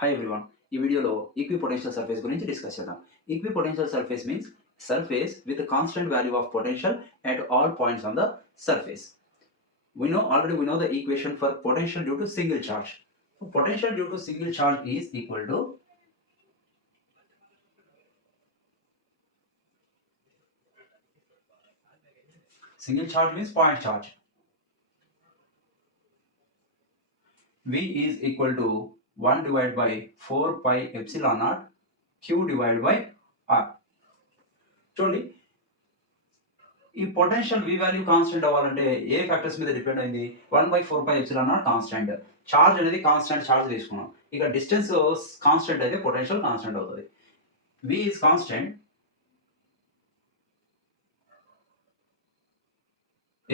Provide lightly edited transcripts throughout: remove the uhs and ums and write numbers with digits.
Hi everyone. ఈ వీడియోలో ఈక్విపొటెన్షియల్ surface గురించి డిస్కస్ చేద్దాం. Equipotential surface means surface with a constant value of potential at all points on the surface. We know the equation for potential due to single charge. So potential due to single charge is equal to single charge means point charge. V is equal to 1 divided by 4 pi epsilon naught Q divided by R. చూడండి, ఈ potential వి value constant అవ్వాలంటే ఏ factors మీద depend అయింది? 1/4πε0 constant. Charge అనేది constant charge తీసుకున్నాం. ఇక distance constant అయితే potential constant అవుతుంది. V is constant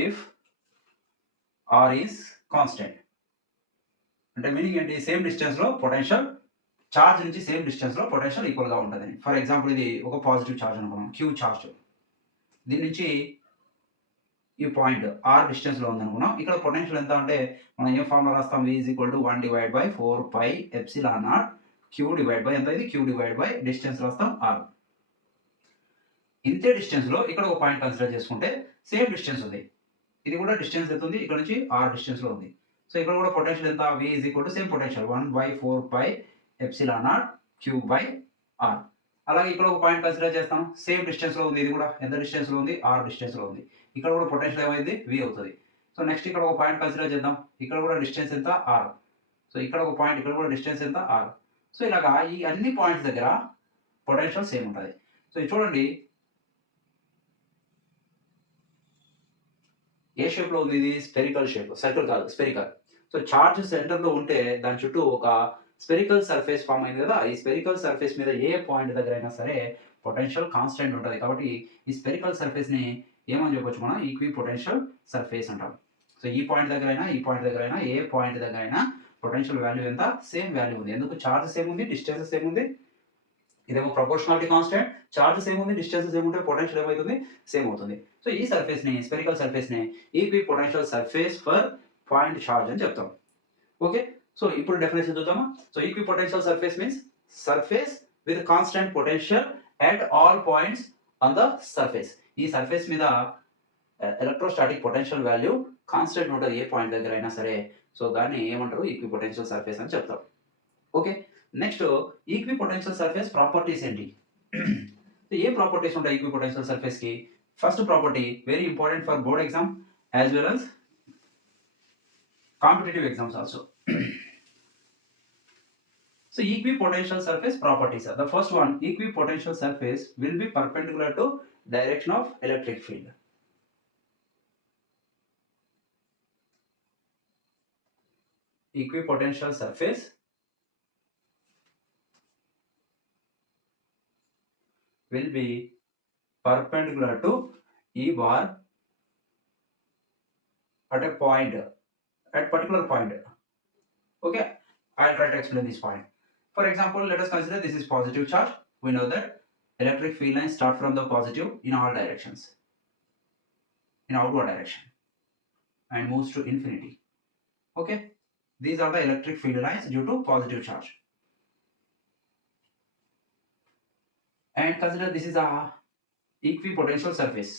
if R is constant. అంటే మీనింగ్ ఏంటి? సేమ్ డిస్టెన్స్ లో పొటెన్షియల్, చార్జ్ నుంచి సేమ్ డిస్టెన్స్ లో పొటెన్షియల్ ఈక్వల్ గా ఉంటుంది. ఫర్ ఎగ్జాంపుల్ ఇది ఒక పాజిటివ్ చార్జ్ అనుకున్నాం, క్యూ చార్జ్. దీని నుంచి ఈ పాయింట్ ఆర్ డిస్టెన్స్ లో ఉంది అనుకున్నాం. ఇక్కడ పొటెన్షియల్ ఎంత అంటే మనం ఏం ఫార్ములా రాస్తాం? v is equal to 1 divide by 4 pi epsilon naught q divide by ఎంత? ఇది క్యూ డివైడ్ బై డిస్టెన్స్ రాస్తాం ఆర్. ఇంతే డిస్టెన్స్ లో ఇక్కడ ఒక పాయింట్ కన్సిడర్ చేసుకుంటే సేమ్ డిస్టెన్స్ ఉంది. ఇది కూడా డిస్టెన్స్ ఎంత ఉంది? ఇక్కడ నుంచి ఆర్ డిస్టెన్స్ లో ఉంది. సో ఇక్కడ కూడా పొటెన్షియల్ ఎంత? v is equal to same potential 1/4 pi epsilon naught q by r. అలాగే ఇక్కడ ఒక పాయింట్ కన్సిడర్ చేస్తాం, సేమ్ డిస్టెన్స్ లో ఉంది. ఇది కూడా ఎంత డిస్టెన్స్ లో ఉంది? ఆర్ డిస్టెన్స్ లో ఉంది. ఇక్కడ కూడా పొటెన్షియల్ ఏమైంది? v అవుతుంది. సో నెక్స్ట్ ఇక్కడ ఒక పాయింట్ కన్సిడర్ చేద్దాం. ఇక్కడ కూడా డిస్టెన్స్ ఎంత? ఆర్. సో ఇక్కడ ఒక పాయింట్, ఇక్కడ కూడా డిస్టెన్స్ ఎంత? ఆర్. సో ఇలాగా ఈ అన్ని పాయింట్స్ దగ్గర పొటెన్షియల్ సేమ్ ఉంటుంది. సో ఇది చూడండి, ఏ షేప్ లో ఉంది? ఇది స్పెరికల్ షేప్, సర్కిల్ కాదు, స్పెరికల్. సో చార్జ్ సెంటర్ లో ఉంటే దాని చుట్టూ ఒక స్పెరికల్ సర్ఫేస్ ఫామ్ అయింది కదా. ఈ స్పెరికల్ సర్ఫేస్ మీద ఏ పాయింట్ దగ్గర అయినా సరే పొటెన్షియల్ కాన్స్టెంట్ ఉంటుంది. కాబట్టి ఈ స్పెరికల్ సర్ఫేస్ ని ఏమని చెప్పొచ్చు? మనం ఈక్వి పొటెన్షియల్ సర్ఫేస్ అంటాం. సో ఈ పాయింట్ దగ్గర అయినా, ఈ పాయింట్ దగ్గర అయినా, ఏ పాయింట్ దగ్గర అయినా పొటెన్షియల్ వాల్యూ ఎంత? సేమ్ వాల్యూ ఉంది. ఎందుకు? చార్జ్ సేమ్ ఉంది, డిస్టెన్స్ సేమ్ ఉంది. ఇదేమో ప్రపోర్షనాలిటీ కాన్స్టెంట్, చార్జ్ సేమ్ ఉంది, డిస్టెన్స్ సేమ్ ఉంటే పొటెన్షియల్ ఏమవుతుంది? సేమ్ అవుతుంది. సో ఈ సర్ఫేస్ ని, స్పెరికల్ సర్ఫేస్ ని equi potential surface for point charge అని చెప్తాం. ఓకే, సో ఇప్పుడు డెఫినేషన్ చూద్దామా? So equi potential surface means surface with constant potential at all points on the surface. ఈ సర్ఫేస్ మీద ఎలక్ట్రోస్టాటిక్ పొటెన్షియల్ వాల్యూ కాన్స్టెంట్ ఉంటుంది ఏ point దగ్గర అయినా సరే. సో దాన్ని ఏమంటారు? ఈక్వి పొటెన్షియల్ సర్ఫేస్ అని చెప్తాం. Okay, next equi potential surface properties ఏంటి? ఏ ప్రాపర్టీస్ ఉంటాయి ఈక్వి పొటెన్షియల్ సర్ఫేస్ కి? First property very important for board exam as well as competitive exams also. So equipotential surface properties are the first one. Equipotential surface will be perpendicular to direction of electric field. Equipotential surface will be perpendicular to E bar at a point, at particular point. Okay, I'll try to explain this point. For example, let us consider this is positive charge. We know that electric field lines start from the positive in all directions, in outward direction, and moves to infinity. Okay, these are the electric field lines due to positive charge. And consider this is a equipotential surface,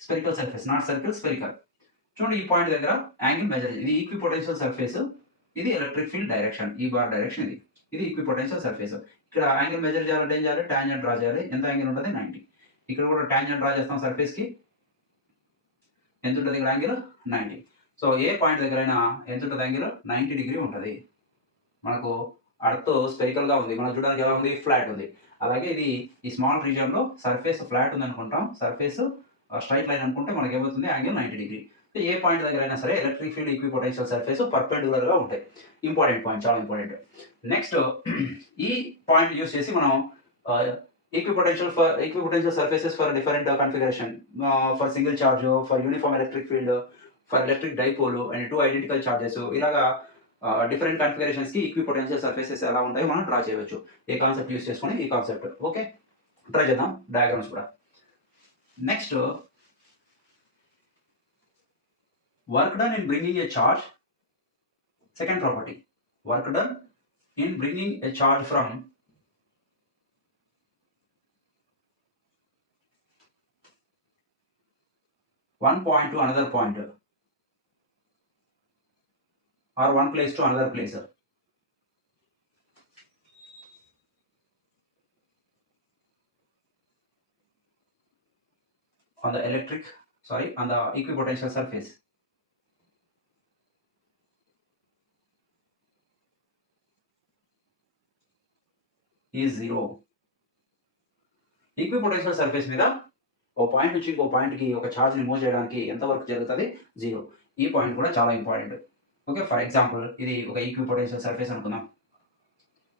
spherical surface, not circle, spherical. చూడండి, ఈ point దగ్గర angle measure. ఇది ఈక్విపొటెన్షియల్ surface, ఇది electric field direction, ఈ bar direction. ఇది ఈక్విపొటెన్షియల్ surface. ఇక్కడ angle measure చేయాలంటే ఏం చేయాలి? టాంజెంట్ డ్రా చేయాలి. ఎంత యాంగిల్ ఉంటుంది? 90. ఇక్కడ కూడా టాంజెంట్ డ్రా చేస్తాం సర్ఫేస్ కి. ఎంత ఉంటుంది ఇక్కడ యాంగిల్? 90. సో ఏ పాయింట్ దగ్గర అయినా ఎంత ఉంటుంది యాంగిల్? 90 డిగ్రీ ఉంటుంది. మనకు అర్త్ స్పెరికల్ గా ఉంది, మనం చూడడానికి ఎలా ఉంది? ఫ్లాట్ ఉంది. అలాగే ఇది ఈ స్మాల్ రీజియన్ లో సర్ఫేస్ ఫ్లాట్ ఉంది అనుకుంటాం, సర్ఫేస్ స్ట్రైట్ లైన్ అనుకుంటే మనకి ఏమవుతుంది? Angle 90 degree. ఏ పాయింట్ దగ్గర అయినా సరే electric field equipotential surface perpendicular గా ఉంటాయి. ఇంపార్టెంట్ పాయింట్, చాలా ఇంపార్టెంట్. నెక్స్ట్ ఈ పాయింట్ యూస్ చేసి మనం equipotential surfaces for different configuration, for single charge, for uniform electric field, for electric dipole and 2 identical charges, ఇలాగా డిఫరెంట్ కన్ఫిగరేషన్స్ కి equipotential surfaces ఎలా ఉంటాయో మనం డ్రా చేయవచ్చు. ఏ కాన్సెప్ట్ యూస్ చేసుకొని ఈ కాన్సెప్ట్. ఓకే, ట్రై చేద్దాం డయాగ్రామ్స్ కూడా. Next, work done in bringing a charge. Second property, work done in bringing a charge from one point to another point or one place to another place. On the on the equipotential surface is 0. ఈక్విపొటెన్షియల్ surface మీద ఒక point నుంచి ఇంకో పాయింట్కి ఒక ఛార్జ్ని move చేయడానికి ఎంత work జరుగుతుంది? 0. ఈ పాయింట్ కూడా చాలా ఇంపార్టెంట్. ఓకే, ఫర్ ఎగ్జాంపుల్ ఇది ఒక ఈక్విపొటెన్షియల్ సర్ఫేస్ అనుకుందాం.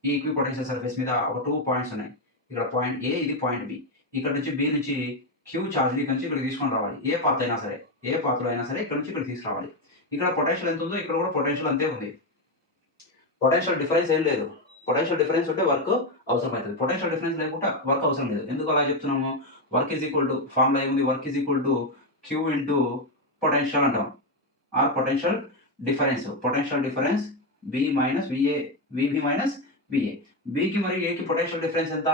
ఈ ఈక్విపొటెన్షియల్ సర్ఫేస్ మీద ఒక 2 పాయింట్స్ ఉన్నాయి. ఇక్కడ పాయింట్ ఏ, ఇది పాయింట్ బి. ఇక్కడ నుంచి బి నుంచి క్యూ ఛార్జ్ని ఇక్కడ నుంచి ఇక్కడికి తీసుకొని రావాలి. ఏ పాత్లో అయినా సరే ఇక్కడ నుంచి ఇక్కడ తీసుకురావాలి. ఇక్కడ పొటెన్షియల్ ఎంత ఉందో ఇక్కడ కూడా పొటెన్షియల్ అంతే ఉంది. పొటెన్షియల్ డిఫరెన్స్ ఏం లేదు. పొటెన్షియల్ డిఫరెన్స్ ఉంటే వర్క్ అవసరం అవుతుంది. పొటెన్షియల్ డిఫరెన్స్ లేకుండా వర్క్ అవసరం లేదు. ఎందుకు అలా చెప్తున్నాము? Work is equal to formula ఏముంది? Work is equal to Q into potential అంటాం. Or potential difference B minus VA, VB minus VA. బికి మరియు ఏకి పొటెన్షియల్ డిఫరెన్స్ ఎంత?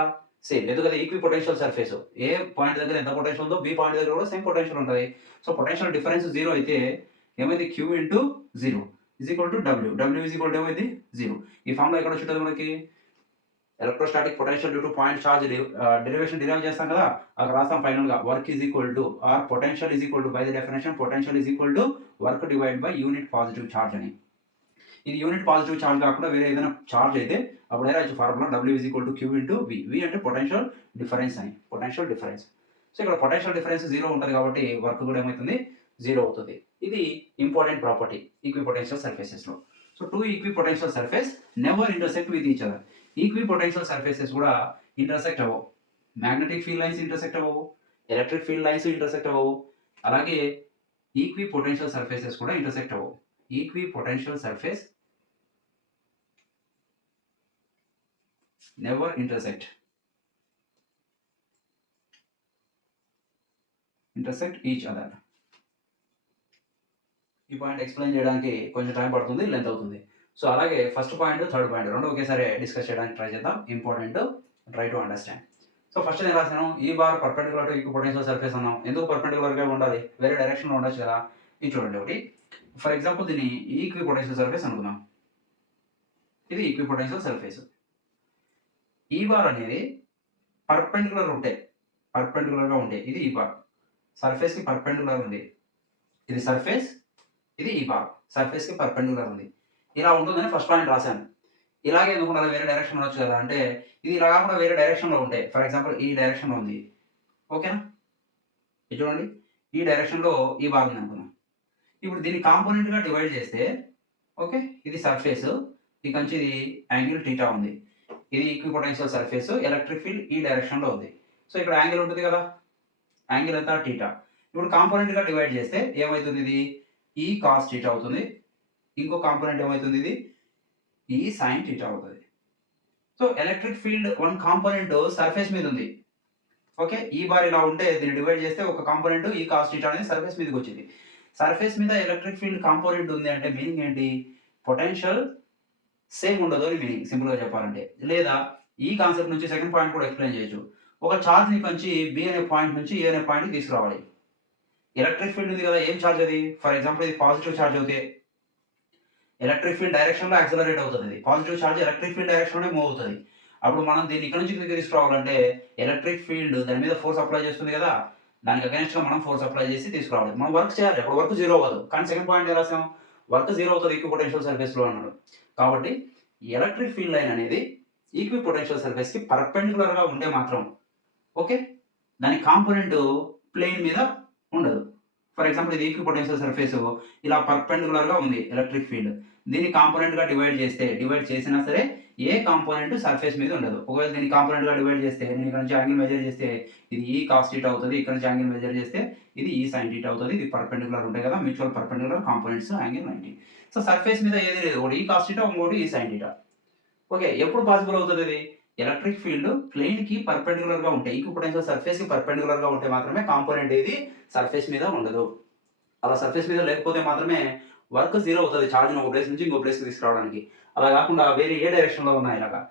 సేమ్. ఎందుకంటే ఈక్వి పొటెన్షియల్ సర్ఫేస్ ఏ పాయింట్ దగ్గర ఎంత పొటెన్షియల్ ఉందో బి పాయింట్ దగ్గర కూడా సేమ్ పొటెన్షియల్ ఉంటుంది. సో పొటెన్షియల్ డిఫరెన్స్ 0 అయితే ఏమైంది? Q into 0 is equal to W. W is equal to ఏమైంది? 0. ఈ ఫార్ములా ఎక్కడ వచ్చింటుంది మనకి? Electrostatic potential due to point charge derivation derive చేస్తాం కదా, అక్కడ రాస్తాం ఫైనల్గా work is equal to r potential is equal to by the definition potential is equal to work divide by unit positive charge అని. ఇది యూనిట్ పాజిటివ్ చార్జ్ కాకుండా వేరే ఏదైనా చార్జ్ అయితే అప్పుడు ఏదో formula W is equal to Q into V. V అంటే potential difference అని. Potential difference. సో ఇక్కడ పొటెన్షియల్ డిఫరెన్స్ 0 ఉంటుంది కాబట్టి వర్క్ కూడా ఏమవుతుంది? 0 అవుతుంది. ఇది ఇంపార్టెంట్ ప్రాపర్టీ ఈక్విపొటెన్షియల్ సర్ఫేసెస్లో. So 2 equipotential surface never intersect with each other. Equipotential surfaces కూడా ఇంటర్సెక్ట్ అవ్వవు. మ్యాగ్నెటిక్ ఫీల్డ్ లైన్స్ ఇంటర్సెక్ట్ అవ్వవు, ఎలక్ట్రిక్ ఫీల్డ్ లైన్స్ ఇంటర్సెక్ట్ అవ్వవు. అలాగే ఈక్విపొటెన్షియల్ సర్ఫేసెస్ కూడా ఇంటర్సెక్ట్ అవ్వవు. Equipotential surface never intersect each other. ఈ point explain చేయడానికి కొంచెం టైం పడుతుంది, లెంత్ అవుతుంది. సో అలాగే ఫస్ట్ పాయింట్, థర్డ్ పాయింట్ రెండు ఒకేసారి డిస్కస్ చేయడానికి ట్రై చేద్దాం. Important, try to understand. So first నేను రాసాను ఈ బార్ పర్పెండికులర్ టు ఈక్విపొటెన్షియల్ సర్ఫేస్ అన్నాం. ఎందుకు పర్పెండికులర్గా ఉండాలి? వేరే డైరెక్షన్లో ఉండొచ్చు కదా. ఇది చూడండి ఒకటి. ఫర్ ఎగ్జాంపుల్ దీన్ని ఈక్విపొటెన్షియల్ సర్ఫేస్ అనుకుందాం. ఇది ఈక్విపొటెన్షియల్ సర్ఫేస్. ఈ బార్ అనేది పర్పెండికులర్గా ఉంటే ఇది ఈ బార్ సర్ఫేస్కి పర్పెండికులర్ ఉంది. ఇది సర్ఫేస్, ఇది ఈ బార్ సర్ఫేస్కి పర్పెండికులర్ ఉంది. ఇలా ఉంటుందని ఫస్ట్ పాయింట్ రాశాను. ఇలాగే ఎందుకు ఉండాలి? వేరే డైరెక్షన్ ఉండొచ్చు కదా. అంటే ఇది ఇలా కాకుండా వేరే డైరెక్షన్లో ఉంటే, ఫర్ ఎగ్జాంపుల్ ఈ డైరెక్షన్లో ఉంది, ఓకేనా? ఇది చూడండి, ఈ డైరెక్షన్లో ఈ బార్ ఉంది అనుకున్నాం. ఇప్పుడు దీన్ని కాంపోనెంట్గా డివైడ్ చేస్తే, ఓకే, ఇది సర్ఫేస్, ఇక నుంచి ఇది యాంగిల్ టీటా ఉంది. ఇది ఈక్విపొటెన్షియల్ సర్ఫేస్, ఎలక్ట్రిక్ ఫీల్డ్ ఈ డైరెక్షన్లో ఉంది. సో ఇక్కడ యాంగిల్ ఉంటుంది కదా, యాంగిల్ ఎంత? టీటా. ఇప్పుడు కాంపోనెంట్గా డివైడ్ చేస్తే ఏమవుతుంది? ఇది ఈ కాస్ టీటా అవుతుంది. ఇంకో కాంపోనెంట్ ఏమవుతుంది? ఇది ఈ సైన్ టీటా అవుతుంది. So electric field one component surface మీద ఉంది. ఓకే, ఈ బార్ ఇలా ఉంటే దీన్ని డివైడ్ చేస్తే ఒక కాంపోనెంట్ ఈ కాస్ టీటా అనేది సర్ఫేస్ మీదకి వచ్చింది. సర్ఫేస్ మీద ఎలక్ట్రిక్ ఫీల్డ్ కాంపోనెంట్ ఉంది అంటే మీనింగ్ ఏంటి? పొటెన్షియల్ సేమ్ ఉండదు అని మీనింగ్, సింపుల్గా చెప్పాలంటే. లేదా ఈ కాన్సెప్ట్ నుంచి సెకండ్ పాయింట్ కూడా ఎక్స్ప్లెయిన్ చేయొచ్చు. ఒక ఛార్జ్ని నుంచి బి అనే పాయింట్ నుంచి ఏ అనే పాయింట్కి తీసుకురావాలి. ఎలక్ట్రిక్ ఫీల్డ్ ఉంది కదా, ఏం ఛార్జ్ అది? ఫర్ ఎగ్జాంపుల్ ఇది పాజిటివ్ ఛార్జ్ అవుతే ఎలక్ట్రిక్ ఫీల్డ్ డైరెక్షన్లో యాక్సిలరేట్ అవుతుంది. పాజిటివ్ ఛార్జ్ ఎలక్ట్రిక్ ఫీల్డ్ డైరెక్షన్లోనే మూవ్ అవుతుంది. అప్పుడు మనం దీన్ని ఇక్కడ నుంచి ఇక్కడికి తీసుకురావాలంటే ఎలక్ట్రిక్ ఫీల్డ్ దాని మీద ఫోర్స్ అప్లై చేస్తుంది కదా, దానికి అగైన్స్ట్గా మనం ఫోర్స్ అప్లై చేసి తీసుకురావాలి. మనం వర్క్ చేయాలి, అప్పుడు వర్క్ 0 అవ్వదు. కానీ సెకండ్ పాయింట్ ఎలా రాసాం? వర్క్ 0 అవుతుంది ఈక్విపొటెన్షియల్ సర్ఫేస్లో అన్నాడు. కాబట్టి ఎలక్ట్రిక్ ఫీల్డ్ లైన్ అనేది ఈక్విపొటెన్షియల్ సర్ఫేస్కి పర్పెండికులర్గా ఉంటే మాత్రం ఓకే, దాని కాంపోనెంట్ ప్లేన్ మీద ఉండదు. ఫర్ ఎగ్జాంపుల్ ఇది ఈక్విపొటెన్షియల్ సర్ఫేస్, ఇలా పర్పెండికులర్గా ఉంది ఎలక్ట్రిక్ ఫీల్డ్. దీన్ని కాంపోనెంట్గా డివైడ్ చేసినా సరే ఏ కాంపోనెంట్ సర్ఫేస్ మీద ఉండదు. ఒకవేళ దీన్ని కాంపోనెంట్గా డివైడ్ చేస్తే, నేను ఇక్కడ నుంచి యాంగిల్ మెజర్ చేస్తే ఇది ఈ కాస్ టీటా అవుతుంది, ఇక్కడ నుంచి యాంగిల్ మెజర్ చేస్తే ఇది ఈ సైన్ టీటా అవుతుంది. ఇది పర్పెండికులర్ ఉంటాయి కదా, mutual perpendicular components angle 90. So surface మీద ఏది లేదు, ఒకటి ఈ కాస్ టీటా, ఇంకోటి ఈ సైన్ టీటా. ఓకే, ఎప్పుడు పాసిబుల్ అవుతుంది ఇది? ఎలక్ట్రిక్ ఫీల్డ్ ప్లేన్కి పర్పెండికులర్గా ఉంటే, ఈక్విపొటెన్షియల్ సర్ఫేస్కి పర్పెండికులర్గా ఉంటే మాత్రమే కాంపోనెంట్ ఏది సర్ఫేస్ మీద ఉండదు. అలా సర్ఫేస్ మీద లేకపోతే మాత్రమే వర్క్ 0 అవుతుంది ఛార్జ్ని ఒక ప్లేస్ నుంచి ఇంకో ప్లేస్కి తీసుకురావడానికి. అలా కాకుండా వేరే ఏ డైరెక్షన్‌లో ఉన్నా ఇలాగా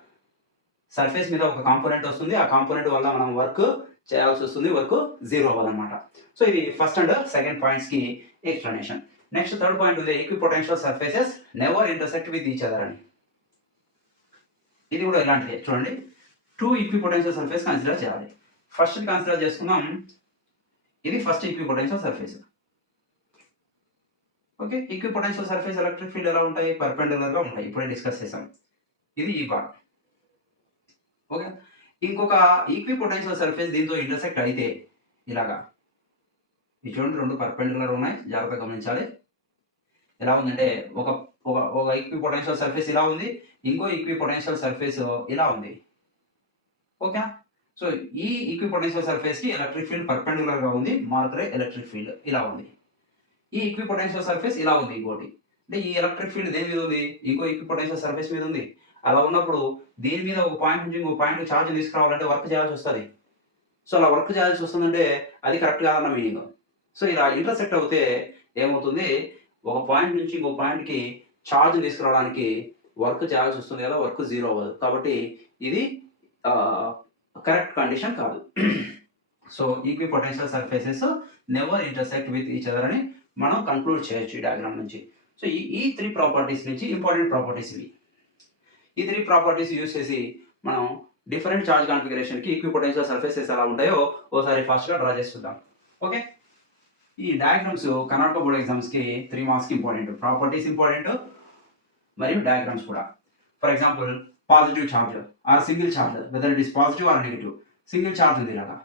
సర్ఫేస్ మీద ఒక కాంపోనెంట్ వస్తుంది. ఆ కాంపోనెంట్ వల్ల మనం వర్క్ చేయాల్సొస్తుంది. వర్క్ జీరో అవ్వదనమాట. సో ఇది ఫస్ట్ అండ్ సెకండ్ పాయింట్స్‌కి ఎక్స్‌ప్లనేషన్. నెక్స్ట్ థర్డ్ పాయింట్ ఉంది equipotential surfaces never intersect with each other అని. ఇది కూడా ఇలాంటిదే చూడండి. 2 ఈక్విపోటెన్షియల్ సర్ఫేస్ కన్సిడర్ చేయాలి. ఫస్ట్‌ది కన్సిడర్ చేసుకుందాం. ఇది first equipotential surface. Okay. Equipotential surface electric field ఎలా ఉంటాయి? పర్పెండిక్యులర్‌గా ఉంటాయి. ఇప్పుడే డిస్కస్ చేసాం. ఇది ఈ పార్ట్. ఓకే. ఇంకొక ఈక్విపోటెన్షియల్ సర్ఫేస్ దీంతో ఇంటర్సెక్ట్ అయితే ఇలాగా. ఇది చూడండి 2 పర్పెండిక్యులర్ ఉన్నాయి. జాగ్రత్తగా గమనించాలి. ఎలా ఉందంటే ఒక ఒక ఒక ఈక్విపోటెన్షియల్ సర్ఫేస్ ఇలా ఉంది. ఇంకో ఈక్విపోటెన్షియల్ సర్ఫేస్ ఇలా ఉంది. ఓకేనా? సో ఈ ఈక్విపోటెన్షియల్ సర్ఫేస్‌కి ఎలక్ట్రిక్ ఫీల్డ్ పర్పెండిక్యులర్‌గా ఉంది. మార్కరే ఎలక్ట్రిక్ ఫీల్డ్ ఇలా ఉంది. ఈ ఈక్విపోటెన్షియల్ సర్ఫేస్ ఇలా ఉంది ఇంకోటి. అంటే ఈ ఎలక్ట్రిక్ ఫీల్డ్ దేని మీద ఉంది? ఇంకో ఈక్విపోటెన్షియల్ సర్ఫేస్ మీద ఉంది. అలా ఉన్నప్పుడు దీని మీద ఒక పాయింట్ నుంచి ఇంకో పాయింట్‌కి చార్జ్ తీసుకురావాలంటే వర్క్ చేయాల్సొస్తది. సో అలా వర్క్ చేయాల్సొస్తుందంటే అది కరెక్ట్ కాదన్న మీనింగ్. సో ఇలా ఇంటర్సెక్ట్ అవుతే ఏమవుతుంది? ఒక పాయింట్ నుంచి ఇంకో పాయింట్‌కి చార్జ్ తీసుకురావడానికి వర్క్ చేయాల్సొస్తుంది కదా! వర్క్ జీరో అవ్వదు. కాబట్టి ఇది ఆహ్, కరెక్ట్ కండిషన్ కాదు. So equipotential surfaces never intersect with each other అని మనం కంక్లూడ్ చేయొచ్చు ఈ డయాగ్రామ్ నుంచి. సో ఈ 3 ప్రాపర్టీస్ నుంచి ఇంపార్టెంట్ ప్రాపర్టీస్ ఇవి. ఈ 3 ప్రాపర్టీస్ యూజ్ చేసి మనం డిఫరెంట్ చార్జ్ కాన్ఫిగరేషన్‌కి ఈక్విపోటెన్షియల్ సర్ఫేసెస్ ఎలా ఉంటాయో ఓసారి ఫాస్ట్‌గా డ్రా చేసి చూద్దాం. ఓకే. ఈ డయాగ్రామ్స్ కర్ణాటక బోర్డ్ ఎగ్జామ్స్‌కి 3 మార్క్స్‌కి ఇంపార్టెంట్. ప్రాపర్టీస్ ఇంపార్టెంట్ మరియు డయాగ్రామ్స్ కూడా. For example positive charge or single charge whether it is positive or negative. Single charge ఉంది ఇలాగా.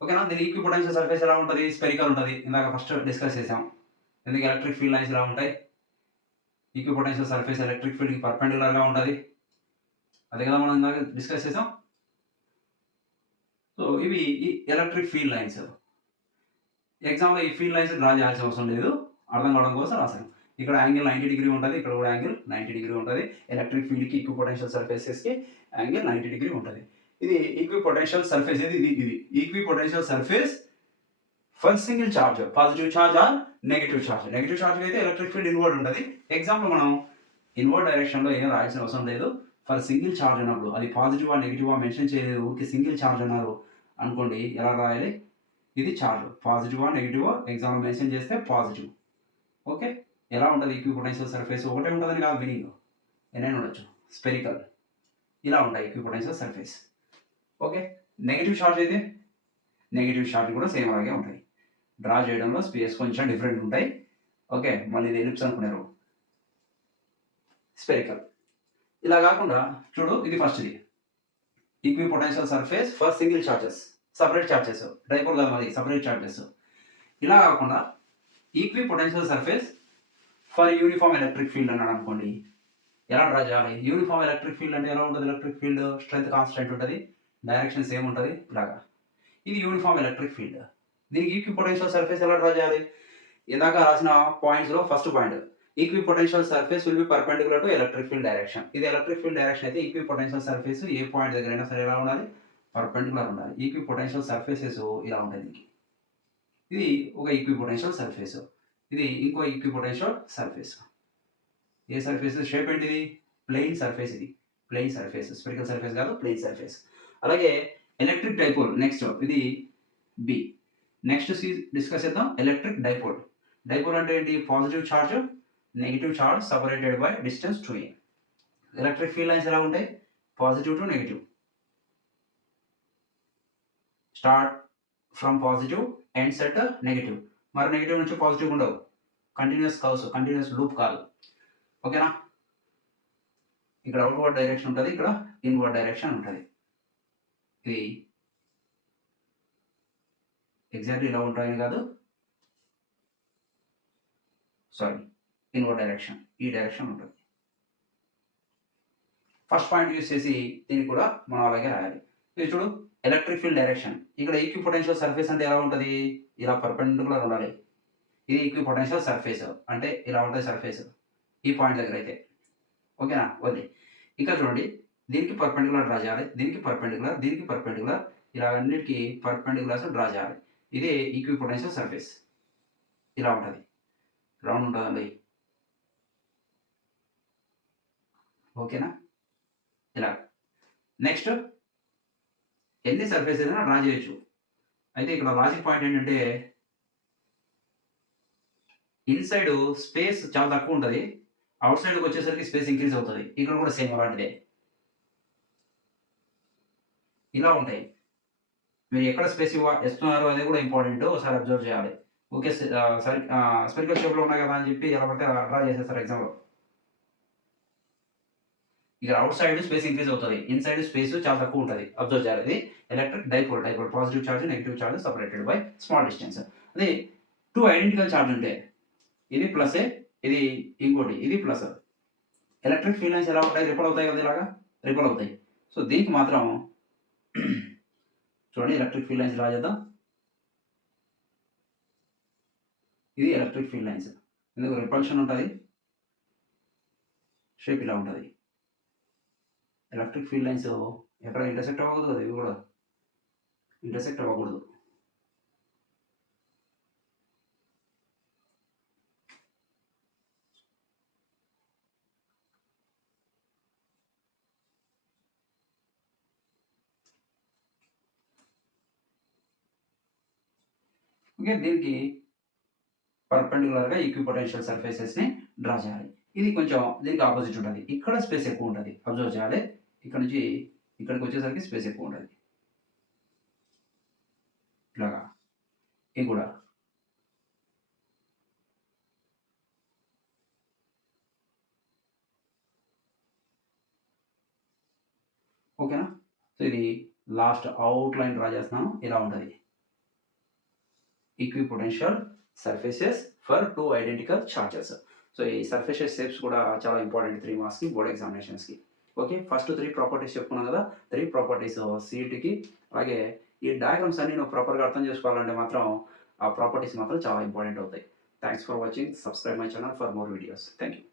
ఓకేనా? దీని ఈక్విపోటెన్షియల్ సర్ఫేస్ ఎలా ఉంటది? స్పెరికల్ ఉంటది. ఇందాక ఫస్ట్ డిస్కస్ చేసాం. దీనికి ఎలక్ట్రిక్ ఫీల్డ్ లైన్స్ ఎలా ఉంటాయి? ఈక్విపోటెన్షియల్ సర్ఫేస్ ఎలక్ట్రిక్ ఫీల్డ్‌కి పర్పెండిక్యులర్‌గా ఉంటది. అదే కదా మనం ఇందాక డిస్కస్ చేసాం. సో ఇవి ఈ ఎలక్ట్రిక్ ఫీల్డ్ లైన్స్. ఎగ్జామ్‌లో ఈ ఫీల్డ్ లైన్స్ డ్రా చేయాల్సిన అవసరం లేదు. అర్థం కావడం కోసం రాసాను. ఇక్కడ యాంగిల్ 90 డిగ్రీ ఉంటది. ఇక్కడ కూడా యాంగిల్ 90 డిగ్రీ ఉంటది. ఎలక్ట్రిక్ ఫీల్డ్‌కి ఈక్విపోటెన్షియల్ సర్ఫేసెస్‌కి యాంగిల్ 90 డిగ్రీ ఉంటది. ఇది ఈక్విపోటెన్షియల్ సర్ఫేస్ ఇది. Equipotential surface for single charge. Positive charge or negative charge. Negative చార్జ్‌కి అయితే ఎలక్ట్రిక్ ఫీల్డ్ ఇన్వర్డ్ ఉంటది. ఎగ్జామ్‌లో మనం ఇన్వర్డ్ డైరెక్షన్‌లో ఏం రాయాల్సిన అవసరం లేదు. ఫర్ సింగిల్ చార్జ్ అన్నప్పుడు అది పాజిటివా, నెగెటివా మెన్షన్ చేయలేదు. ఊరికే సింగిల్ చార్జ్ అన్నారు అనుకోండి. ఎలా రాయాలి? ఇది చార్జ్. పాజిటివా, నెగెటివా ఎగ్జామ్‌లో మెన్షన్ చేస్తే పాజిటివ్. ఓకే. ఎలా ఉంటది ఈక్విపోటెన్షియల్ సర్ఫేస్? ఒకటే ఉంటదని కాదు మీనింగ్. ఎన్నైనా ఉండొచ్చు. స్పెరికల్. ఇలా ఉంటాయి equipotential surface. Okay. Negative charge అయితే నెగెటివ్ చార్జ్ కూడా సేమ్ అలాగే ఉంటాయి. డ్రా చేయడంలో స్పేస్ కొంచెం డిఫరెంట్ ఉంటాయి. ఓకే. మళ్ళీ ఇది ఎలిప్స్ అనుకున్నారు. స్పెరికల్. ఇలా కాకుండా చూడు ఇది ఫస్ట్‌ది. Equipotential surface for single charges. Separate charges. Dipole కాదు మాది సెపరేట్ చార్జెస్. ఇలా కాకుండా equipotential surface for uniform electric field అన్నాడు అనుకోండి. ఎలా డ్రా చేయాలి? యూనిఫార్మ్ ఎలక్ట్రిక్ ఫీల్డ్ అంటే ఎలా ఉంటది ఎలక్ట్రిక్ ఫీల్డ్? స్ట్రెంత్ కాన్స్టెంట్ ఉంటది. డైరెక్షన్ సేమ్ ఉంటది. ఇలాగా. ఇది యూనిఫార్మ్ ఎలక్ట్రిక్ ఫీల్డ్. దీనికి ఈక్విపోటెన్షియల్ సర్ఫేస్ ఎలా డ్రా చేయాలి? ఇందాక రాసిన పాయింట్స్‌లో first point equipotential surface will be perpendicular to electric field direction. ఇది ఎలక్ట్రిక్ ఫీల్డ్ డైరెక్షన్ అయితే ఈక్విపోటెన్షియల్ సర్ఫేస్ ఏ పాయింట్ దగ్గరైనా సరే ఎలా ఉండాలి? పర్పెండిక్యులర్ ఉండాలి. ఈక్విపోటెన్షియల్ సర్ఫేసెస్ ఇలా ఉంటాయి దీనికి. ఇది ఒక ఈక్విపోటెన్షియల్ సర్ఫేస్. ఇది ఇంకో ఈక్విపోటెన్షియల్ సర్ఫేస్. ఏ సర్ఫేస్? షేప్ ఏంటిది? ప్లెయిన్ సర్ఫేస్ ఇది. Plain surface. స్పెరికల్ సర్ఫేస్ కాదు ప్లెయిన్ సర్ఫేస్. అలాగే ఎలక్ట్రిక్ డైపోల్ నెక్స్ట్ ఇది బి. నెక్స్ట్ డిస్కస్ చేద్దాం ఎలక్ట్రిక్ డైపోల్. డైపోల్ అంటే ఏంటి? Positive charge, negative charge separated by distance 2a. Electric field lines ఎలా ఉంటాయి? Positive to negative. Start from positive ends at negative. మరి negative నుంచి positive ఉండవు. Continuous curves, continuous loop కాదు. ఓకేనా? ఇక్కడ అవుట్‌వర్డ్ డైరెక్షన్ ఉంటది. ఇక్కడ ఇన్‌వర్డ్ డైరెక్షన్ ఉంటది. ఇది ఎగ్జాక్ట్‌లీ ఇలా ఉంటాయని కాదు. సారీ. Inward direction. ఈ డైరెక్షన్ ఉంటది. ఫస్ట్ పాయింట్ యూజ్ చేసి దీన్ని కూడా మనం అలాగే రాయాలి. ఇది చూడు ఎలక్ట్రిక్ ఫీల్డ్ డైరెక్షన్. ఇక్కడ ఈక్విపోటెన్షియల్ సర్ఫేస్ అంటే ఎలా ఉంటది? ఇలా పర్పెండిక్యులర్ ఉండాలి. ఇది ఈక్విపోటెన్షియల్ సర్ఫేస్. అంటే ఇలా ఉంటది సర్ఫేస్. ఈ పాయింట్ దగ్గర అయితే. ఓకేనా? వదిలి. ఇంకా చూడండి దీనికి పర్పెండిక్యులర్ డ్రా చేయాలి. దీనికి పర్పెండిక్యులర్, దీనికి పర్పెండిక్యులర్ ఇలా అన్నిటికి పర్పెండిక్యులర్స్ డ్రా చేయాలి. ఇదే ఈక్విపోటెన్షియల్ సర్ఫేస్. ఇలా ఉంటది. రౌండ్ ఉంటదండి. ఓకేనా? ఇలా. నెక్స్ట్ ఎన్ని సర్ఫేస్ ఏదైనా డ్రా చేయొచ్చు. అయితే ఇక్కడ లాజిక్ పాయింట్ ఏంటంటే ఇన్‌సైడ్ స్పేస్ చాలా తక్కువుంటది. ఔట్ సైడ్‌కొచ్చేసరికి స్పేస్ ఇంక్రీజ్ అవుతది. ఇక్కడ కూడా సేమ్ అలాంటిదే. ఇలా ఉంటాయి. మీరు ఎక్కడ స్పేస్ ఇస్తున్నారు అనేది కూడా ఇంపార్టెంట్. ఒకసారి అబ్జర్వ్ చేయాలి. ఊకే స్పెరికల్ షేప్‌లో ఉన్నాయి కదా అని చెప్పి ఎలా పడితే అలా డ్రా చేసేస్తారు ఎగ్జామ్‌లో. ఇక్కడ ఔట్ సైడ్ స్పేస్ ఇంక్రీజ్ అవుతది. ఇన్‌సైడ్ స్పేస్ చాలా తక్కువుంటది. అబ్జర్వ్ చేయాలి. ఇది electric dipole positive charge, negative charge separated by small distance. అదే 2 ఐడెంటికల్ చార్జ్ ఉంటే ఇది ప్లస్సే, ఇది ఇంకోటి ఇది ప్లస్. ఎలక్ట్రిక్ ఫీల్డ్ లైన్స్ ఎలా ఉంటాయి? రిపెల్ అవుతాయి కదా ఇలాగా. రిపెల్ అవుతాయి. సో దీనికి మాత్రం చూడండి ఎలక్ట్రిక్ ఫీల్డ్ లైన్స్ డ్రా చేద్దాం. ఇది ఎలక్ట్రిక్ ఫీల్డ్ లైన్స్. ఇందులో రిపల్షన్ ఉంటది. షేప్ ఇలా ఉంటది. ఎలక్ట్రిక్ ఫీల్డ్ లైన్స్ ఎక్కడ ఇంటర్సెక్ట్ అవ్వకూడదు కదా! ఇవి కూడా ఇంటర్సెక్ట్ అవ్వకూడదు. ఓకే. దీనికి పర్పెండిక్యులర్‌గా ఈక్విపొటెన్షియల్ సర్ఫేసెస్‌ని డ్రా చేయాలి. ఇది కొంచెం దీనికి అపోజిట్ ఉంటది. ఇక్కడ స్పేస్ ఎక్కువుంటది. అబ్జర్వ్ చేయాలి. ఇక్కడ నుంచి ఇక్కడికొచ్చేసరికి స్పేస్ ఎక్కువుంటది. ఇట్లాగా. ఇది కూడా. ఓకేనా? సో ఇది లాస్ట్ ఔట్‌లైన్ డ్రా చేస్తున్నాను. ఇలా ఉంటది. Equipotential surfaces for 2 identical charges. So ఈ సర్ఫేసెస్ షేప్స్ కూడా చాలా ఇంపార్టెంట్ 3 మార్క్స్‌కి బోర్డ్ ఎగ్జామినేషన్స్‌కి. ఓకే. ఫస్ట్ 3 ప్రాపర్టీస్ చెప్పుకున్నాం కదా! 3 ప్రాపర్టీస్ సీట్‌కి అలాగే ఈ డయాగ్రామ్స్ అన్నీ నువ్వు ప్రాపర్‌గా అర్థం చేసుకోవాలంటే మాత్రం ఆ ప్రాపర్టీస్ మాత్రం చాలా ఇంపార్టెంట్ అవుతాయి. Thanks for watching. Subscribe my channel for more videos. Thank you.